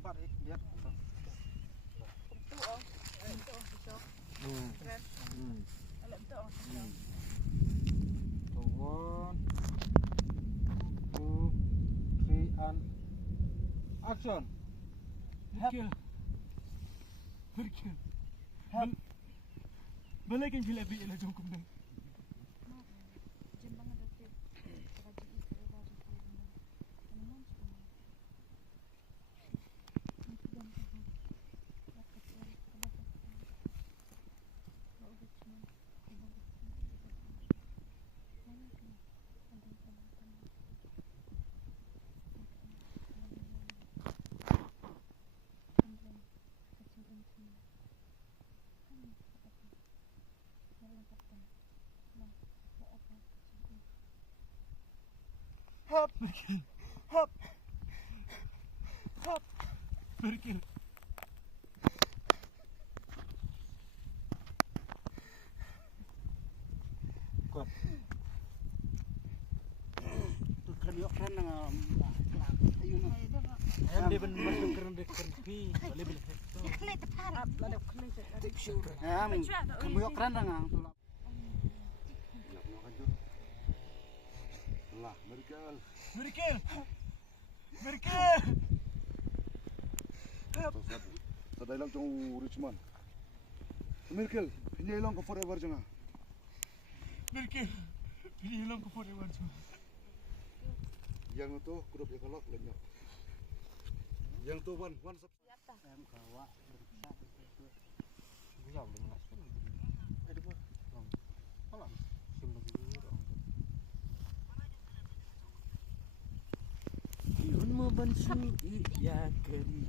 Bat dia. Bentuk oh. Bentuk oh bisa. Keren. Kalau bentuk oh bisa. So 1, 2, 3 and action. Berkill. Balikin sila bikin aja hukum dong. Hop, berkill. Hop. Hop. Berkill. Kuat. Tu keren dengan ayun. Dia benar keren pi. Boleh boleh. Klik terharap lah dah klik. Ya, kembuyok keren dengan tulap. Lah, Merkel. Berkill. Berkill. Sa dailang tong Richmond. Merkel, ini ilang ko forever janga. Berkill. Ini hilang ke forever tu. Yang tu kudu dia kalok lenyap. Yang tu one sub. Em kawa berpisah. Bisa boleh masuk. Ada apa? Alam. Sembang dulu. Yun mo bansu iya keri.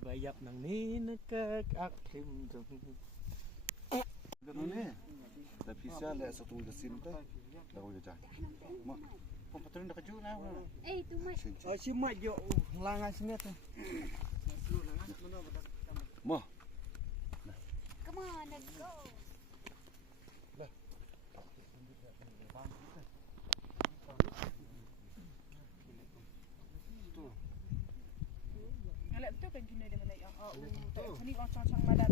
Bayap nang ninakak akim dong. Ganun ni. Tapi siya le sa tuwa sin ta. Daw ya jak. Ma, Kompetisi nak kaju lah. Tu mai. Oh si mak jo langan sini tu. ma. Come on, let's go. Alak betul kan kena dia mana yang ni cang-cang malam.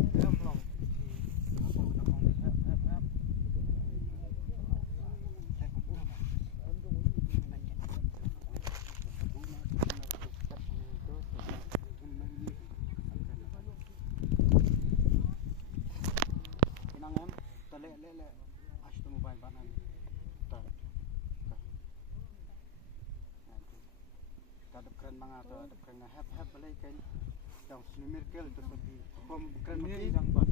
Kinangan, tali le. Asyik tu mobile banan. Tak. Ada keren banget tu, ada keren have balik kan. Yang sini Merkel tu seperti bom keren ni yang bat.